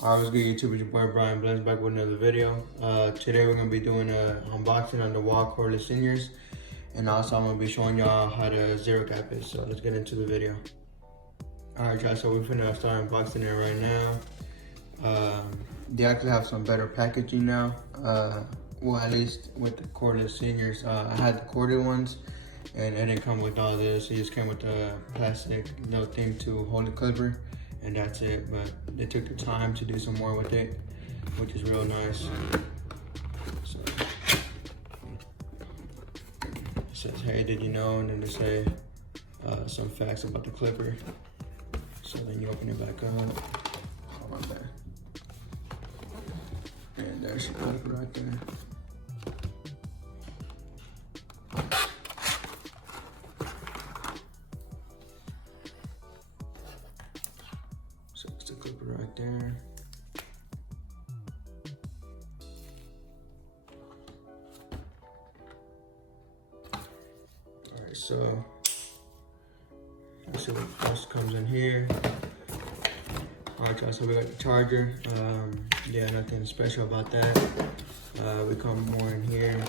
Alright, what's good YouTube? It's your boy Brian Blends back with another video. Today we're going to be doing an unboxing on the Wahl Cordless Seniors. And also I'm going to be showing y'all how to zero gap it. So let's get into the video. Alright guys, so we're finna start unboxing it right now. They actually have some better packaging now. Well, at least with the Cordless Seniors. I had the corded ones and it didn't come with all this. It just came with the plastic thing to hold the clipper. And that's it, but they took the time to do some more with it, which is real nice. So it says, hey, did you know? And then they say some facts about the clipper. So then you open it back up. Hold on there. And there's your clipper right there. So it's the clipper right there. Alright, so let's see what else comes in here. Alright y'all, so we got the charger. Yeah, nothing special about that. We come more in here.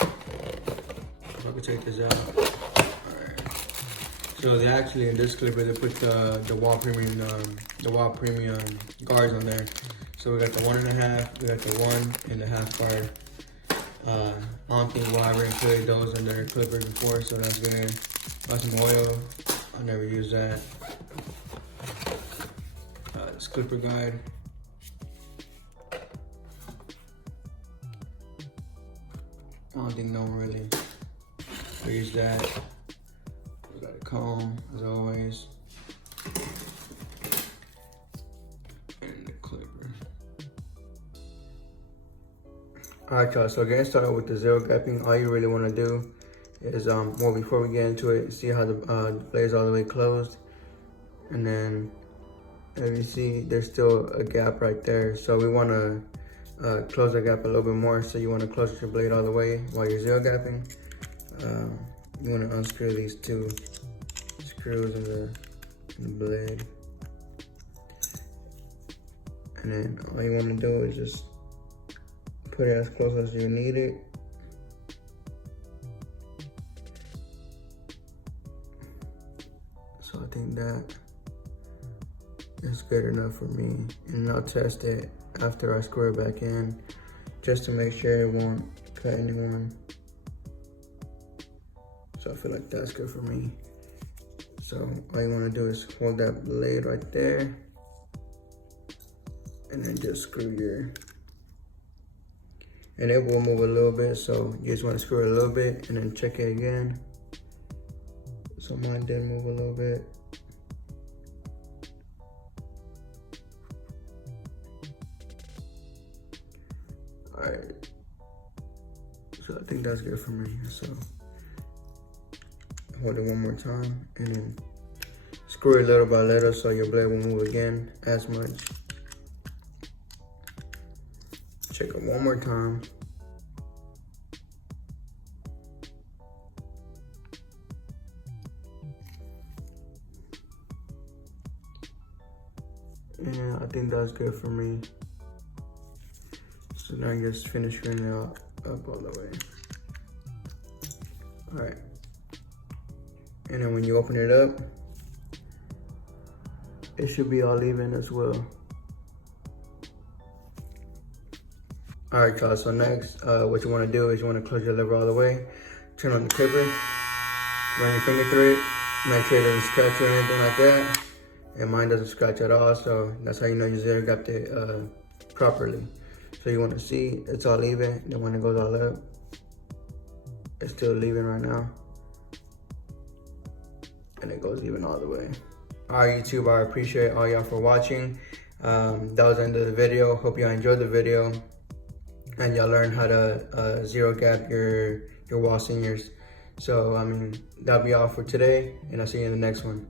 If I could take this out. So they actually, in this clipper, they put the Wahl Premium guards on there. So we got the 1.5, we got the 1.5 guard. I don't think Wahl ever included those in their clippers before, so that's good. Got some oil, I never used that. This clipper guide. I don't think no one really used that. We got a comb, as always. And the clipper. Alright y'all, so getting started with the zero gapping, all you really want to do is, well, before we get into it, see how the blade is all the way closed. And then, as you see, there's still a gap right there. So we want to close the gap a little bit more. So you want to close your blade all the way while you're zero gapping. You want to unscrew these two screws in the blade, and then all you want to do is just put it as close as you need it. So I think that is good enough for me, and I'll test it after I screw it back in just to make sure it won't cut anyone. So I feel like that's good for me. So all you want to do is hold that blade right there and then just screw and it will move a little bit, so you just want to screw it a little bit and then check it again. So mine did move a little bit. Alright, so I think that's good for me. So hold it one more time and then screw it little by little so your blade won't move again as much. Check it one more time. And I think that's good for me. So now I just finish screwing it up all the way. All right. And then when you open it up, it should be all even as well. All right, y'all, so next, what you wanna do is you wanna close your lever all the way, turn on the clipper, run your finger through it, make sure it doesn't scratch or anything like that. And mine doesn't scratch at all, so that's how you know you zero gapped it properly. So you wanna see it's all even, then when it goes all up, it's still even right now. And it goes even all the way. All right, YouTube, I appreciate all y'all for watching. That was the end of the video. Hope y'all enjoyed the video and y'all learned how to zero gap your Wahl Seniors. So, I mean, that'll be all for today, and I'll see you in the next one.